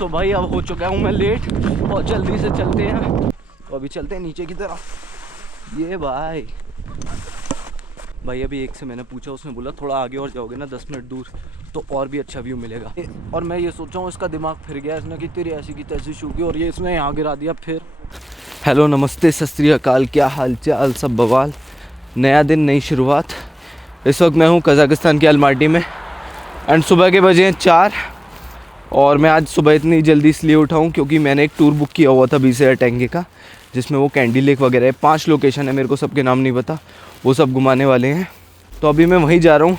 सो भाई अब हो चुका हूँ मैं लेट और जल्दी से चलते हैं। तो अभी चलते हैं नीचे की तरफ। ये भाई अभी एक से मैंने पूछा, उसने बोला थोड़ा आगे और जाओगे ना 10 मिनट दूर तो और भी अच्छा व्यू मिलेगा। और मैं ये सोचा हूँ इसका दिमाग फिर गया, इसने कि तेरी ऐसी की तैसी शू की और ये इसने यहाँ गिरा दिया फिर। हेलो नमस्ते सत श्री अकाल, क्या हाल चाल, सब बवाल। नया दिन नई शुरुआत। इस वक्त मैं हूँ कज़ाकिस्तान के अलमाटी में एंड सुबह के बजे हैं 4। और मैं आज सुबह इतनी जल्दी इसलिए उठा हूँ क्योंकि मैंने एक टूर बुक किया हुआ था 20,000 टैंगे का, जिसमें वो कैंडी लेक वगैरह है। 5 लोकेशन है, मेरे को सबके नाम नहीं पता, वो सब घुमाने वाले हैं। तो अभी मैं वहीं जा रहा हूँ।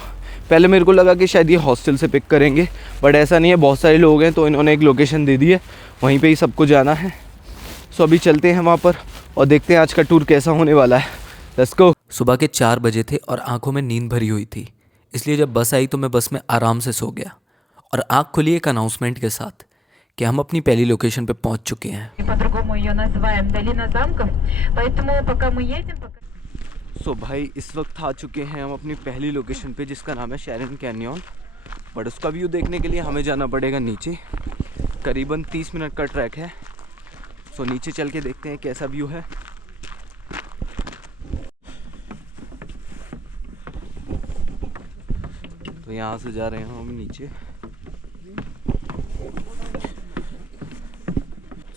पहले मेरे को लगा कि शायद ये हॉस्टल से पिक करेंगे, बट ऐसा नहीं है, बहुत सारे लोग हैं तो इन्होंने एक लोकेशन दे दी है, वहीं पे ही सबको जाना है। सो अभी चलते हैं वहाँ पर और देखते हैं आज का टूर कैसा होने वाला है। Let's go. सुबह के 4 बजे थे और आंखों में नींद भरी हुई थी, इसलिए जब बस आई तो मैं बस में आराम से सो गया और आंख खुली एक अनाउंसमेंट के साथ कि हम अपनी पहली लोकेशन पे पहुंच चुके हैं। सो भाई इस वक्त आ चुके हैं हम अपनी पहली लोकेशन पे, जिसका नाम है शेरिन कैनियन। बट उसका व्यू देखने के लिए हमें जाना पड़ेगा नीचे। करीबन 30 मिनट का ट्रैक है। सो नीचे चल के देखते हैं कैसा व्यू है। तो यहाँ से जा रहे हैं हम नीचे।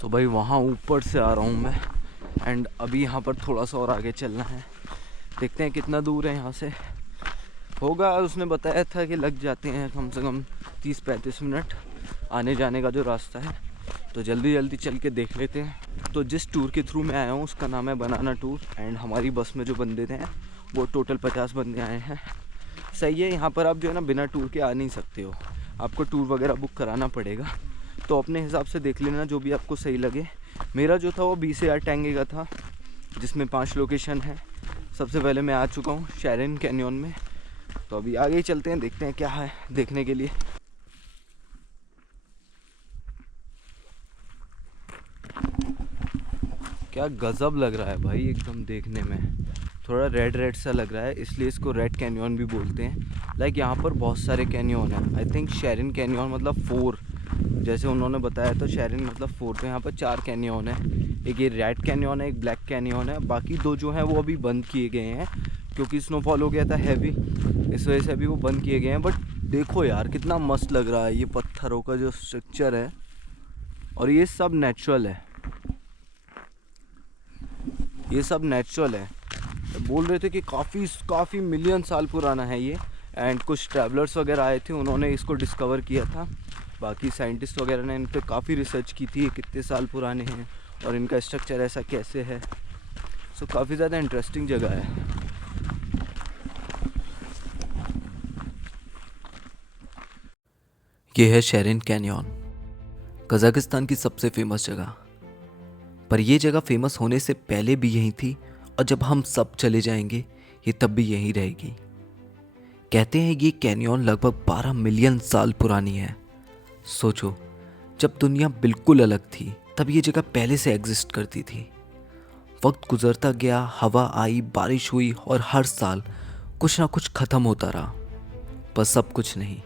तो भाई वहाँ ऊपर से आ रहा हूँ मैं एंड अभी यहाँ पर थोड़ा सा और आगे चलना है। देखते हैं कितना दूर है यहाँ से। होगा, उसने बताया था कि लग जाते हैं कम से कम 30-35 मिनट आने जाने का जो रास्ता है। तो जल्दी जल्दी चल के देख लेते हैं। तो जिस टूर के थ्रू मैं आया हूँ उसका नाम है बनाना टूर एंड हमारी बस में जो बंदे थे वो टोटल 50 बंदे आए हैं। सही है, यहाँ पर आप जो है ना बिना टूर के आ नहीं सकते हो, आपको टूर वगैरह बुक कराना पड़ेगा। तो अपने हिसाब से देख लेना जो भी आपको सही लगे। मेरा जो था वो 20,000 टैंगे का था, जिसमें 5 लोकेशन है। सबसे पहले मैं आ चुका हूँ शेरिन कैनियन में। तो अभी आगे ही चलते हैं, देखते हैं क्या है देखने के लिए। क्या गजब लग रहा है भाई एकदम देखने में। थोड़ा रेड रेड सा लग रहा है, इसलिए इसको रेड कैनियन भी बोलते हैं। लाइक यहाँ पर बहुत सारे कैनियन हैं। आई थिंक शेरिन कैनियन मतलब 4, जैसे उन्होंने बताया तो शेरिन मतलब 4। तो यहाँ पर 4 कैनियन है। एक ये रेड कैनियन है, एक ब्लैक कैनियन है। बाकी 2 जो हैं वो अभी बंद किए गए हैं क्योंकि स्नोफॉल हो गया था हैवी, इस वजह से अभी वो बंद किए गए हैं। बट देखो यार कितना मस्त लग रहा है ये पत्थरों का जो स्ट्रक्चर है, और ये सब नेचुरल है, ये सब नेचुरल है। बोल रहे थे कि काफ़ी मिलियन साल पुराना है ये। एंड कुछ ट्रैवलर्स वगैरह आए थे, उन्होंने इसको डिस्कवर किया था। बाकी साइंटिस्ट वगैरह ने इन पे काफ़ी रिसर्च की थी, कितने साल पुराने हैं और इनका स्ट्रक्चर ऐसा कैसे है। सो काफ़ी ज़्यादा इंटरेस्टिंग जगह है। ये है शेरिन कैनियन, कज़ाकिस्तान की सबसे फेमस जगह। पर यह जगह फेमस होने से पहले भी यहीं थी और जब हम सब चले जाएंगे ये तब भी यहीं रहेगी। कहते हैं ये कैनियन लगभग 12 मिलियन साल पुरानी है। सोचो, जब दुनिया बिल्कुल अलग थी तब ये जगह पहले से एग्जिस्ट करती थी। वक्त गुजरता गया, हवा आई, बारिश हुई और हर साल कुछ ना कुछ ख़त्म होता रहा। पर सब कुछ नहीं।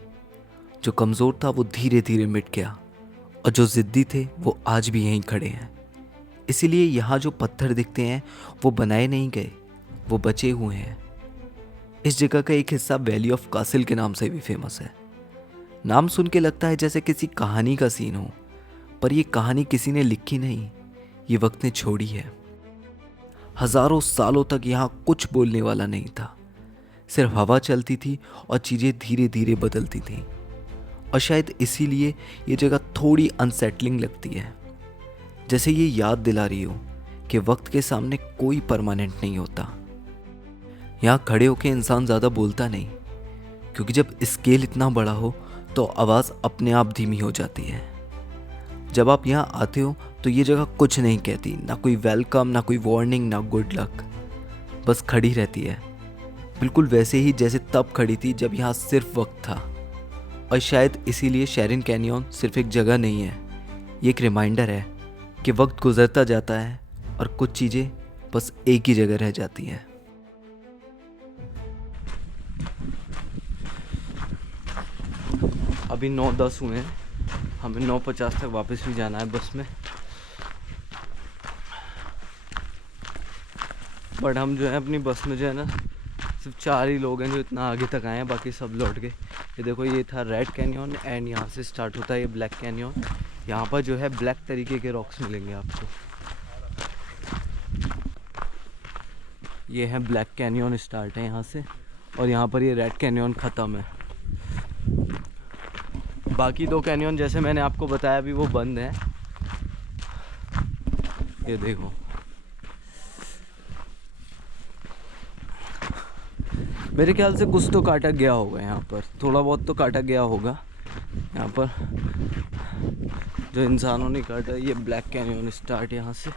जो कमज़ोर था वो धीरे धीरे मिट गया और जो ज़िद्दी थे वो आज भी यहीं खड़े हैं। इसीलिए यहाँ जो पत्थर दिखते हैं वो बनाए नहीं गए, वो बचे हुए हैं। इस जगह का एक हिस्सा वैली ऑफ कासिल के नाम से भी फेमस है। नाम सुन के लगता है जैसे किसी कहानी का सीन हो, पर यह कहानी किसी ने लिखी नहीं, ये वक्त ने छोड़ी है। हजारों सालों तक यहाँ कुछ बोलने वाला नहीं था, सिर्फ हवा चलती थी और चीज़ें धीरे धीरे बदलती थीं। और शायद इसीलिए ये जगह थोड़ी अनसेटलिंग लगती है, जैसे ये याद दिला रही हो कि वक्त के सामने कोई परमानेंट नहीं होता। यहाँ खड़े होकर इंसान ज़्यादा बोलता नहीं, क्योंकि जब स्केल इतना बड़ा हो तो आवाज़ अपने आप धीमी हो जाती है। जब आप यहाँ आते हो तो ये जगह कुछ नहीं कहती, ना कोई वेलकम, ना कोई वार्निंग, ना गुड लक, बस खड़ी रहती है, बिल्कुल वैसे ही जैसे तब खड़ी थी जब यहाँ सिर्फ वक्त था। और शायद इसीलिए शेरिन कैनियन सिर्फ एक जगह नहीं है, ये एक रिमाइंडर है कि वक्त गुजरता जाता है और कुछ चीज़ें बस एक ही जगह रह जाती हैं। अभी 9-10 हुए हैं हमें 9:50 तक वापस भी जाना है बस में। बट हम जो है अपनी बस में जो है ना सिर्फ 4 ही लोग हैं जो इतना आगे तक आए हैं, बाकी सब लौट गए। ये देखो, ये था रेड कैनियन एंड यहाँ से स्टार्ट होता है ये ब्लैक कैनियन। यहाँ पर जो है ब्लैक तरीके के रॉक्स मिलेंगे आपको। ये है ब्लैक कैनियन स्टार्ट है यहाँ से, और यहाँ पर ये रेड कैनियन ख़त्म है। बाकी 2 कैनियन जैसे मैंने आपको बताया अभी वो बंद हैं। ये देखो, मेरे ख्याल से कुछ तो काटा गया होगा यहाँ पर, थोड़ा बहुत तो काटा गया होगा यहाँ पर जो इंसानों ने काटा। ये ब्लैक कैनियन स्टार्ट यहाँ से।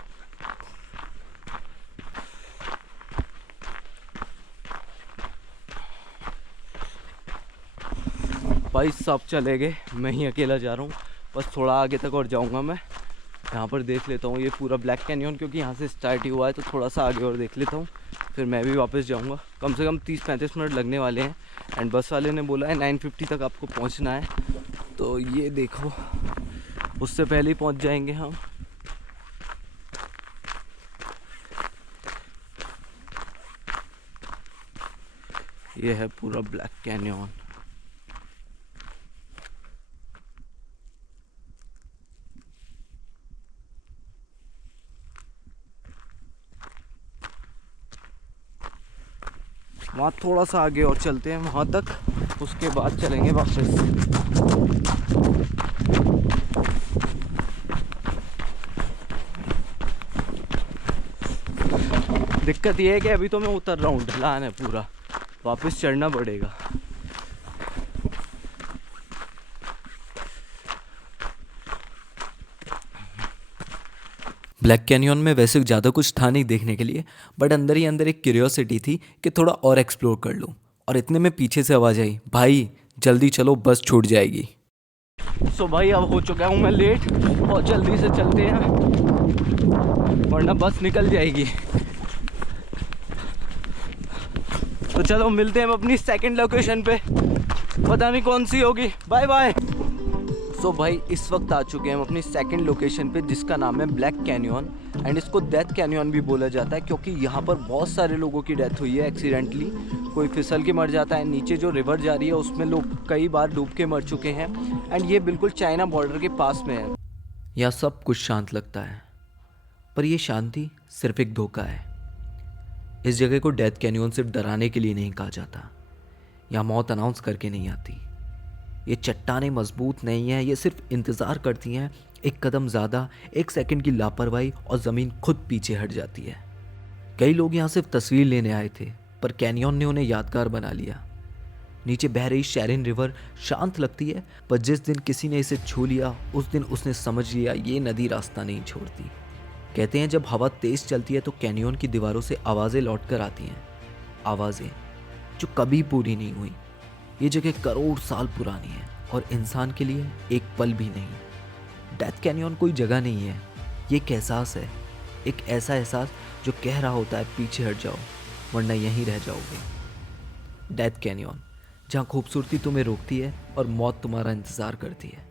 भाई सब चले गए, मैं ही अकेला जा रहा हूँ। बस थोड़ा आगे तक और जाऊँगा मैं। यहाँ पर देख लेता हूँ ये पूरा ब्लैक कैनियन, क्योंकि यहाँ से स्टार्ट ही हुआ है, तो थोड़ा सा आगे और देख लेता हूँ, फिर मैं भी वापस जाऊँगा। कम से कम 30-35 मिनट लगने वाले हैं। एंड बस वाले ने बोला है 9:50 तक आपको पहुँचना है, तो ये देखो उससे पहले ही पहुँच जाएंगे हम। ये है पूरा ब्लैक कैनियन। वहाँ थोड़ा सा आगे और चलते हैं वहाँ तक, उसके बाद चलेंगे वापस। दिक्कत ये है कि अभी तो मैं उतर रहा हूँ, ढलान है पूरा, वापस चढ़ना पड़ेगा। ब्लैक कैनियन में वैसे ज़्यादा कुछ था नहीं देखने के लिए, बट अंदर ही अंदर एक क्यूरियोसिटी थी कि थोड़ा और एक्सप्लोर कर लूँ। और इतने में पीछे से आवाज़ आई, भाई जल्दी चलो बस छूट जाएगी। सो भाई अब हो चुका हूँ मैं लेट, और जल्दी से चलते हैं वरना बस निकल जाएगी। तो चलो मिलते हैं अपनी सेकंड लोकेशन पे, पता नहीं कौन सी होगी। Bye bye. सो भाई इस वक्त आ चुके हैं हम अपनी सेकंड लोकेशन पे, जिसका नाम है ब्लैक कैनियन। एंड इसको डेथ कैनियन भी बोला जाता है, क्योंकि यहाँ पर बहुत सारे लोगों की डेथ हुई है एक्सीडेंटली। कोई फिसल के मर जाता है, नीचे जो रिवर जा रही है उसमें लोग कई बार डूब के मर चुके हैं। एंड ये बिल्कुल चाइना बॉर्डर के पास में है। यहाँ सब कुछ शांत लगता है, पर यह शांति सिर्फ एक धोखा है। इस जगह को डेथ कैनियन सिर्फ डराने के लिए नहीं कहा जाता। यहाँ मौत अनाउंस करके नहीं आती। ये चट्टानें मजबूत नहीं है, ये सिर्फ इंतज़ार करती हैं एक कदम ज़्यादा, 1 सेकंड की लापरवाही और ज़मीन खुद पीछे हट जाती है। कई लोग यहाँ सिर्फ तस्वीर लेने आए थे, पर कैनियन ने उन्हें यादगार बना लिया। नीचे बह रही शेरिन रिवर शांत लगती है, पर जिस दिन किसी ने इसे छू लिया उस दिन उसने समझ लिया ये नदी रास्ता नहीं छोड़ती। कहते हैं जब हवा तेज़ चलती है तो कैनियन की दीवारों से आवाज़ें लौट कर आती हैं, आवाज़ें जो कभी पूरी नहीं हुई। ये जगह करोड़ साल पुरानी है और इंसान के लिए एक पल भी नहीं। डेथ कैनियन कोई जगह नहीं है, ये एक एहसास है, एक ऐसा एहसास जो कह रहा होता है पीछे हट जाओ वरना यहीं रह जाओगे। डेथ कैनियन, जहाँ खूबसूरती तुम्हें रोकती है और मौत तुम्हारा इंतज़ार करती है।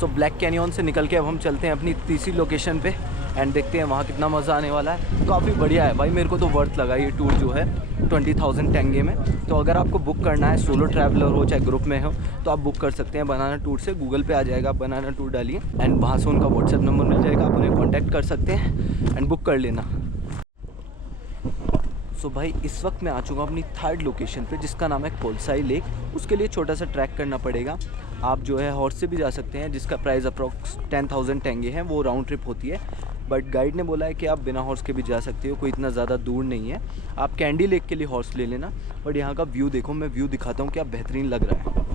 सो ब्लैक कैनियन से निकल के अब हम चलते हैं अपनी तीसरी लोकेशन पे, एंड देखते हैं वहाँ कितना मज़ा आने वाला है। काफ़ी बढ़िया है भाई, मेरे को तो वर्थ लगा ये टूर जो है 20,000 टेंगे में। तो अगर आपको बुक करना है, सोलो ट्रैवलर हो चाहे ग्रुप में हो, तो आप बुक कर सकते हैं बनाना टूर से। गूगल पे आ जाएगा, आप बनाना टूर डालिए एंड वहाँ से उनका व्हाट्सएप नंबर मिल जाएगा, आप उन्हें कॉन्टैक्ट कर सकते हैं एंड बुक कर लेना। सो भाई इस वक्त मैं आ चुका हूँ अपनी थर्ड लोकेशन पे, जिसका नाम है कोलसाई लेक। उसके लिए छोटा सा ट्रैक करना पड़ेगा। आप जो है हॉर्स से भी जा सकते हैं, जिसका प्राइस अप्रॉक्स 10,000 टेंगे है, वो राउंड ट्रिप होती है। बट गाइड ने बोला है कि आप बिना हॉर्स के भी जा सकते हो, कोई इतना ज़्यादा दूर नहीं है। आप कैंडी लेक के लिए हॉर्स ले लेना। बट यहाँ का व्यू देखो, मैं व्यू दिखाता हूँ क्या बेहतरीन लग रहा है।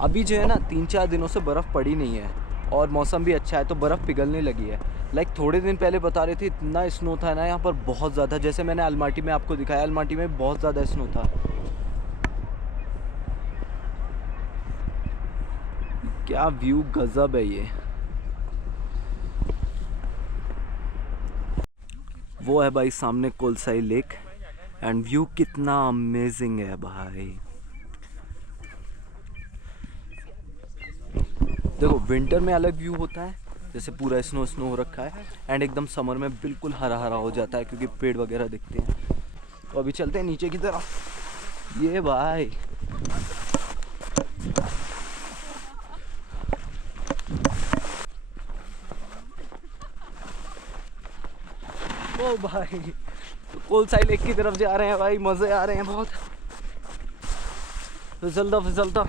अभी जो है ना 3-4 दिनों से बर्फ़ पड़ी नहीं है और मौसम भी अच्छा है, तो बर्फ़ पिघलने लगी है। लाइक थोड़े दिन पहले बता रहे थे इतना स्नो था ना यहाँ पर, बहुत ज़्यादा। जैसे मैंने अलमाटी में आपको दिखाया, अलमाटी में बहुत ज़्यादा स्नो था। क्या व्यू गजब है ये। वो है भाई सामने कोलसाई लेक, एंड व्यू कितना अमेजिंग है भाई। देखो विंटर में अलग व्यू होता है, जैसे पूरा स्नो स्नो हो रखा है, एंड एकदम समर में बिल्कुल हरा हरा हो जाता है क्योंकि पेड़ वगैरह दिखते हैं। तो अभी चलते हैं नीचे की तरफ। ये भाई ओ भाई तो कोलसाई लेक की तरफ जा रहे हैं भाई, मजे आ रहे हैं बहुत। फिसलता फिसलता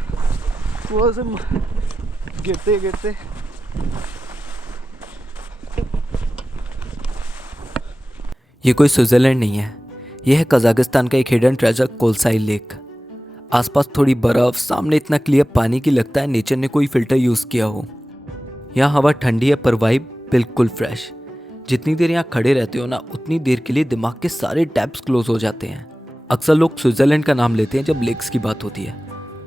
कुआं से गिरते गिरते ये कोई स्विट्ज़रलैंड नहीं है, यह है कजाकिस्तान का एक हिडन ट्रेजर कोलसाई लेक। आसपास थोड़ी बर्फ़, सामने इतना क्लियर पानी की लगता है नेचर ने कोई फ़िल्टर यूज़ किया हो। यहाँ हवा ठंडी है पर वाइब बिल्कुल फ्रेश। जितनी देर यहाँ खड़े रहते हो ना, उतनी देर के लिए दिमाग के सारे टैब्स क्लोज हो जाते हैं। अक्सर लोग स्विट्ज़रलैंड का नाम लेते हैं जब लेक्स की बात होती है,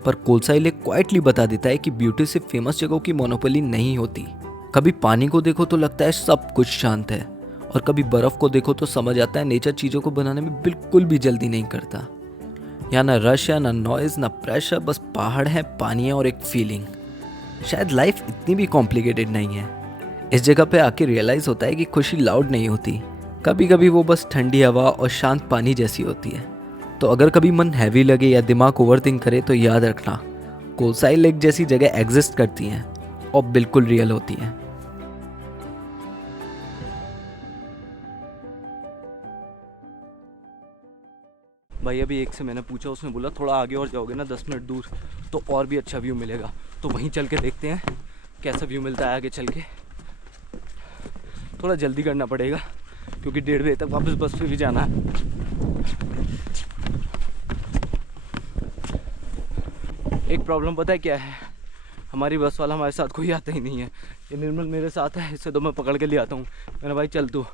पर कोलसाई लेक क्वाइटली बता देता है कि ब्यूटी से फेमस जगहों की मोनोपोली नहीं होती। कभी पानी को देखो तो लगता है सब कुछ शांत है, और कभी बर्फ़ को देखो तो समझ आता है नेचर चीज़ों को बनाने में बिल्कुल भी जल्दी नहीं करता। यहाँ ना रश है, ना नॉइज़, ना प्रेशर, बस पहाड़ है, पानी है और एक फीलिंग। शायद लाइफ इतनी भी कॉम्प्लिकेटेड नहीं है। इस जगह पे आके रियलाइज़ होता है कि खुशी लाउड नहीं होती, कभी कभी वो बस ठंडी हवा और शांत पानी जैसी होती है। तो अगर कभी मन हैवी लगे या दिमाग ओवरथिंक करे तो याद रखना, कोलसाई लेक जैसी जगह एग्जिस्ट करती हैं और बिल्कुल रियल होती हैं। भाई अभी एक से मैंने पूछा, उसने बोला थोड़ा आगे और जाओगे ना 10 मिनट दूर तो और भी अच्छा व्यू मिलेगा। तो वहीं चल के देखते हैं कैसा व्यू मिलता है आगे चल के। थोड़ा जल्दी करना पड़ेगा क्योंकि 1:30 बजे तक वापस बस पे भी जाना है। एक प्रॉब्लम पता है क्या है, हमारी बस वाला हमारे साथ कोई आता ही नहीं है। ये निर्मल मेरे साथ है, इससे तो मैं पकड़ के ले आता हूँ। मैंने भाई चल तू,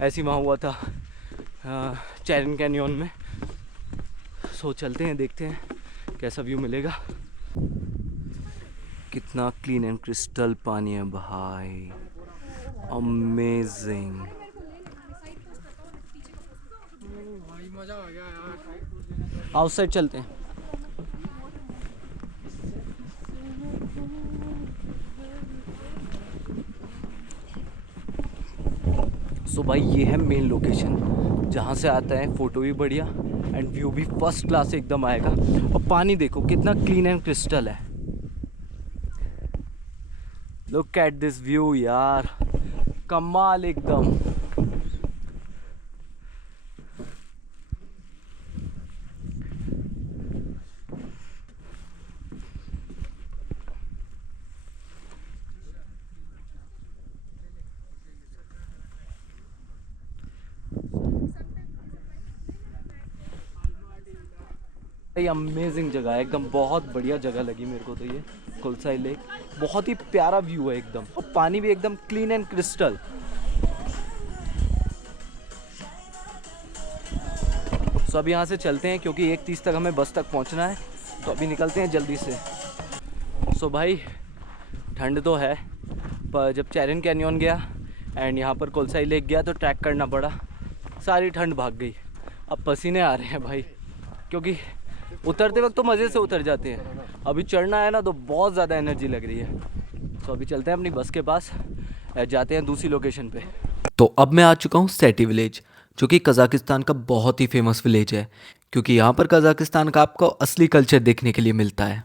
ऐसी वहाँ हुआ था चैरन कैनियन में। सो चलते हैं, देखते हैं कैसा व्यू मिलेगा। कितना क्लीन एंड क्रिस्टल पानी है भाई, अमेजिंग। मजा आ गया यार। आउटसाइड चलते हैं। सो भाई ये है मेन लोकेशन जहाँ से आता है फ़ोटो भी बढ़िया एंड व्यू भी फर्स्ट क्लास एकदम आएगा। और पानी देखो कितना क्लीन एंड क्रिस्टल है। लुक एट दिस व्यू यार, कमाल एकदम। ये अमेजिंग जगह है एकदम, बहुत बढ़िया जगह लगी मेरे को तो ये कोलसाई लेक। बहुत ही प्यारा व्यू है एकदम, और पानी भी एकदम क्लीन एंड क्रिस्टल। सो अब यहाँ से चलते हैं क्योंकि 1:30 तक हमें बस तक पहुँचना है, तो अभी निकलते हैं जल्दी से। सो भाई ठंड तो है, पर जब चैरन कैनियन गया एंड यहाँ पर कोलसाई लेक गया तो ट्रैक करना पड़ा, सारी ठंड भाग गई। अब पसीने आ रहे हैं भाई, क्योंकि उतरते वक्त तो मज़े से उतर जाते हैं, अभी चढ़ना है ना तो बहुत ज़्यादा एनर्जी लग रही है। तो अभी चलते हैं अपनी बस के पास, जाते हैं दूसरी लोकेशन पे। तो अब मैं आ चुका हूँ सेटी विलेज, जो कि कज़ाकिस्तान का बहुत ही फेमस विलेज है, क्योंकि यहाँ पर कज़ाकिस्तान का आपको असली कल्चर देखने के लिए मिलता है।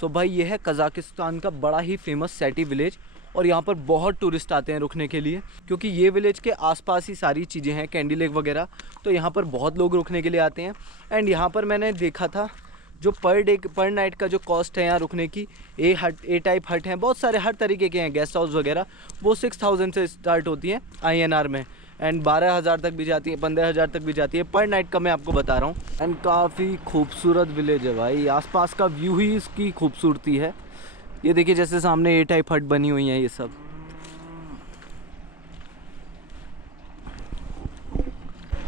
सो भाई ये है कज़ाकिस्तान का बड़ा ही फेमस सेटी विलेज, और यहाँ पर बहुत टूरिस्ट आते हैं रुकने के लिए, क्योंकि ये विलेज के आसपास ही सारी चीज़ें हैं, कैंडी लेक वगैरह। तो यहाँ पर बहुत लोग रुकने के लिए आते हैं। एंड यहाँ पर मैंने देखा था जो पर नाइट का जो कॉस्ट है यहाँ रुकने की, ए टाइप हट हैं, बहुत सारे हर तरीके के हैं गेस्ट हाउस वगैरह, वो 6000 से स्टार्ट होती हैं INR में, एंड 12,000 तक भी जाती है, 15,000 तक भी जाती है पर नाइट का, मैं आपको बता रहा हूँ। एंड काफ़ी खूबसूरत विलेज है भाई, आसपास का व्यू ही इसकी खूबसूरती है। ये देखिए जैसे सामने ए टाइप हट बनी हुई हैं ये सब।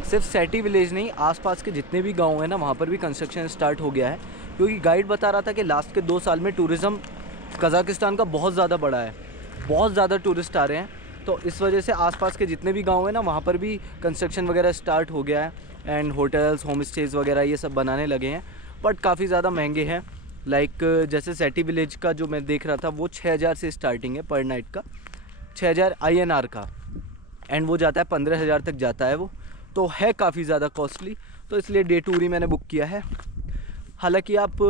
सिर्फ सेटी विलेज नहीं, आसपास के जितने भी गांव हैं ना, वहाँ पर भी कंस्ट्रक्शन स्टार्ट हो गया है, क्योंकि गाइड बता रहा था कि लास्ट के 2 साल में टूरिज़्म कज़ाकिस्तान का बहुत ज़्यादा बढ़ा है, बहुत ज़्यादा टूरिस्ट आ रहे हैं। तो इस वजह से आसपास के जितने भी गांव हैं ना, वहाँ पर भी कंस्ट्रक्शन वगैरह स्टार्ट हो गया है एंड होटल्स, होम स्टेज़ वगैरह ये सब बनाने लगे हैं, बट काफ़ी ज़्यादा महंगे हैं। लाइक जैसे सेटी विलेज का जो मैं देख रहा था वो 6000 से स्टार्टिंग है पर नाइट का, 6000 INR का, एंड वो जाता है 15000 तक जाता है वो, तो है काफ़ी ज़्यादा कॉस्टली। तो इसलिए डे टूर ही मैंने बुक किया है। हालांकि आप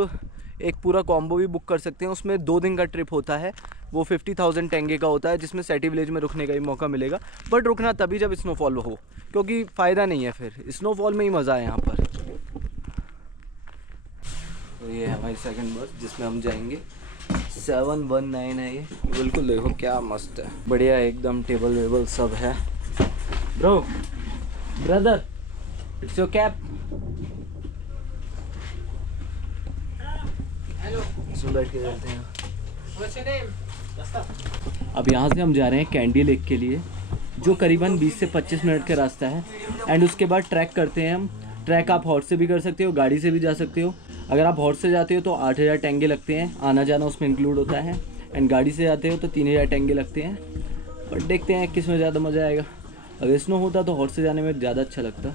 एक पूरा कॉम्बो भी बुक कर सकते हैं, उसमें 2 दिन का ट्रिप होता है, वो 50,000 टेंगे का होता है, जिसमें सेटी विलेज में रुकने का ही मौका मिलेगा, बट रुकना तभी जब स्नोफॉल हो, क्योंकि फ़ायदा नहीं है फिर, स्नोफॉल में ही मज़ा है यहाँ पर। तो ये है हमारी सेकंड बस जिसमें हम जाएंगे, 719 है ये, बिल्कुल देखो क्या मस्त है, बढ़िया एकदम, टेबल वेबल सब है। Bro, brother, it's your cab. इसमें बैठ के जाते हैं। अब यहाँ से हम जा रहे हैं कैंडी लेक के लिए, जो करीबन 20 से 25 मिनट का रास्ता है, एंड उसके बाद ट्रैक करते हैं हम। ट्रैक आप हॉर्स से भी कर सकते हो, गाड़ी से भी जा सकते हो। अगर आप हॉर्स से जाते हो तो 8000 टेंगे लगते हैं, आना जाना उसमें इंक्लूड होता है, एंड गाड़ी से जाते हो तो 3000 टेंगे लगते हैं। बट देखते हैं किस में ज़्यादा मज़ा आएगा। अगर स्नो होता तो हॉर्स से जाने में ज़्यादा अच्छा लगता।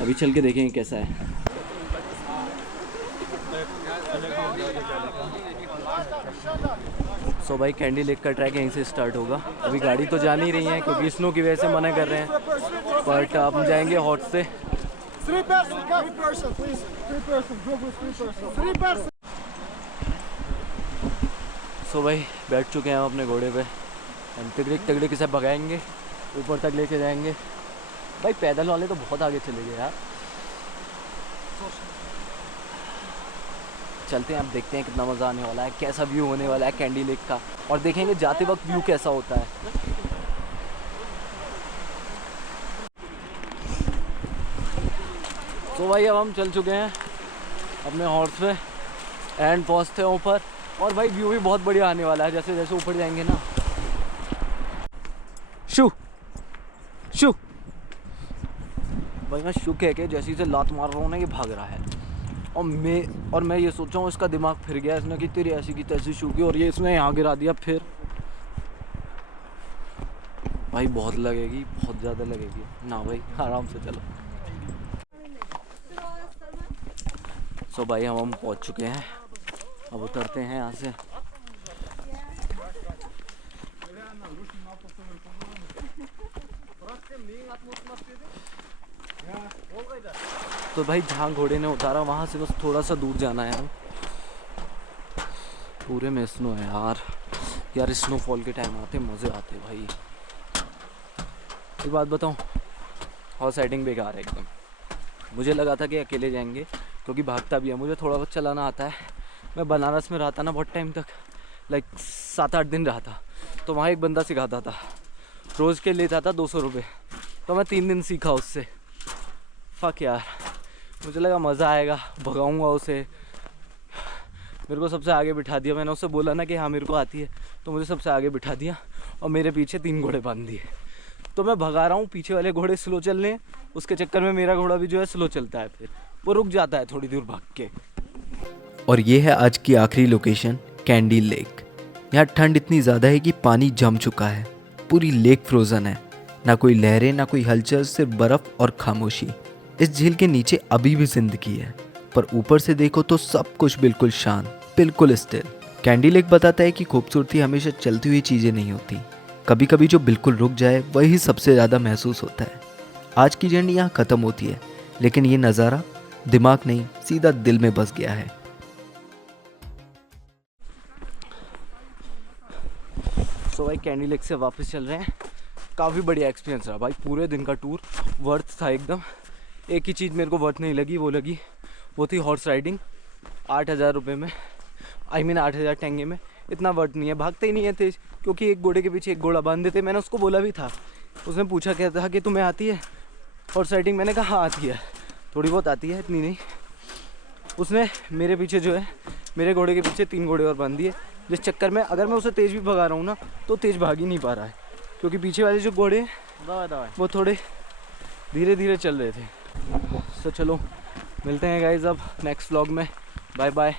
अभी चल के देखेंगे कैसा है। सो भाई कैंडी लेक का ट्रैक यहीं से स्टार्ट होगा। अभी गाड़ी तो जा नहीं रही है क्योंकि स्नो की वजह से मना कर रहे हैं, बट अब हम जाएंगे हॉर्स से। सो भाई बैठ चुके हैं हम अपने घोड़े पे, हम तगड़े तगड़े के साथ भगाएंगे, ऊपर तक लेके जाएंगे। भाई पैदल वाले तो बहुत आगे चले गए यार। चलते हैं, अब देखते हैं कितना मज़ा आने वाला है, कैसा व्यू होने वाला है कैंडी लेक का, और देखेंगे जाते वक्त व्यू कैसा होता है। तो भाई अब हम चल चुके हैं अपने हॉर्स पे एंड पहुँचते हैं ऊपर, और भाई व्यू भी बहुत बढ़िया आने वाला है जैसे जैसे ऊपर जाएंगे ना। शू शू भाई मैं शू कह के जैसे से लात मार रहा हूँ ना, ये भाग रहा है, और मैं ये सोच रहा हूँ इसका दिमाग फिर गया, इसने कि तेरी ऐसी की तैसी शू की, और ये इसने यहाँ गिरा दिया। फिर भाई बहुत लगेगी, बहुत ज़्यादा लगेगी ना भाई, आराम से चलो। सो भाई हम पहुँच चुके हैं, अब उतरते हैं यहाँ से। तो भाई जहाँ घोड़े ने उतारा वहाँ से बस थोड़ा सा दूर जाना है हमें। पूरे में स्नो है यार स्नोफॉल के टाइम आते मज़े आते भाई। एक बात बताऊँ, हॉर्स राइडिंग बेकार है एकदम। मुझे लगा था कि अकेले जाएंगे क्योंकि भागता भी है, मुझे थोड़ा बहुत चलाना आता है। मैं बनारस में रहा था ना बहुत टाइम तक, लाइक 7-8 दिन रहा था, तो वहाँ एक बंदा सिखाता था, रोज़ के लेता था 200 रुपये, तो मैं 3 दिन सीखा उससे। फक यार, मुझे लगा मज़ा आएगा, भगाऊंगा उसे। मेरे को सबसे आगे बिठा दिया, मैंने उससे बोला ना कि हाँ मेरे को आती है, तो मुझे सबसे आगे बिठा दिया और मेरे पीछे 3 घोड़े बांध दिए। तो मैं भगा रहा हूँ, पीछे वाले घोड़े स्लो चल रहे हैं, उसके चक्कर में मेरा घोड़ा भी जो है स्लो चलता है, फिर वो रुक जाता है थोड़ी दूर भाग के। और ये है आज की आखिरी लोकेशन, कैंडी लेक। यहाँ ठंड इतनी ज़्यादा है कि पानी जम चुका है, पूरी लेक फ्रोज़न है, ना कोई लहरें ना कोई हलचल, सिर्फ बर्फ़ और खामोशी। इस झील के नीचे अभी भी जिंदगी है, पर ऊपर से देखो तो सब कुछ बिल्कुल शांत, बिल्कुल स्टिल। कैंडी लेक बताता है कि खूबसूरती हमेशा चलती हुई चीज़ें नहीं होती, कभी कभी जो बिल्कुल रुक जाए वही सबसे ज़्यादा महसूस होता है। आज की जर्नी यहाँ ख़त्म होती है, लेकिन ये नज़ारा दिमाग नहीं सीधा दिल में बस गया है। सो भाई कैंडी लेक से वापस चल रहे हैं। काफ़ी बढ़िया एक्सपीरियंस रहा भाई, पूरे दिन का टूर वर्थ था एकदम। एक ही चीज़ मेरे को वर्थ नहीं लगी, वो थी हॉर्स राइडिंग। 8,000 रुपये में, I mean 8,000 टेंगे में इतना वर्थ नहीं है। भागते ही नहीं है तेज, क्योंकि एक घोड़े के पीछे एक घोड़ा बांध देते। मैंने उसको बोला भी था, उसने पूछा क्या था कि तुम्हें आती है हॉर्स राइडिंग, मैंने कहा हाँ आती है, थोड़ी बहुत आती है, इतनी नहीं। उसने मेरे पीछे जो है, मेरे घोड़े के पीछे 3 घोड़े और बांध दिए, जिस चक्कर में अगर मैं उसे तेज़ भी भगा रहा हूँ ना तो तेज़ भाग ही नहीं पा रहा है, क्योंकि पीछे वाले जो घोड़े वो थोड़े धीरे धीरे चल रहे थे। तो चलो मिलते हैं गाइस अब नेक्स्ट व्लॉग में, बाय बाय।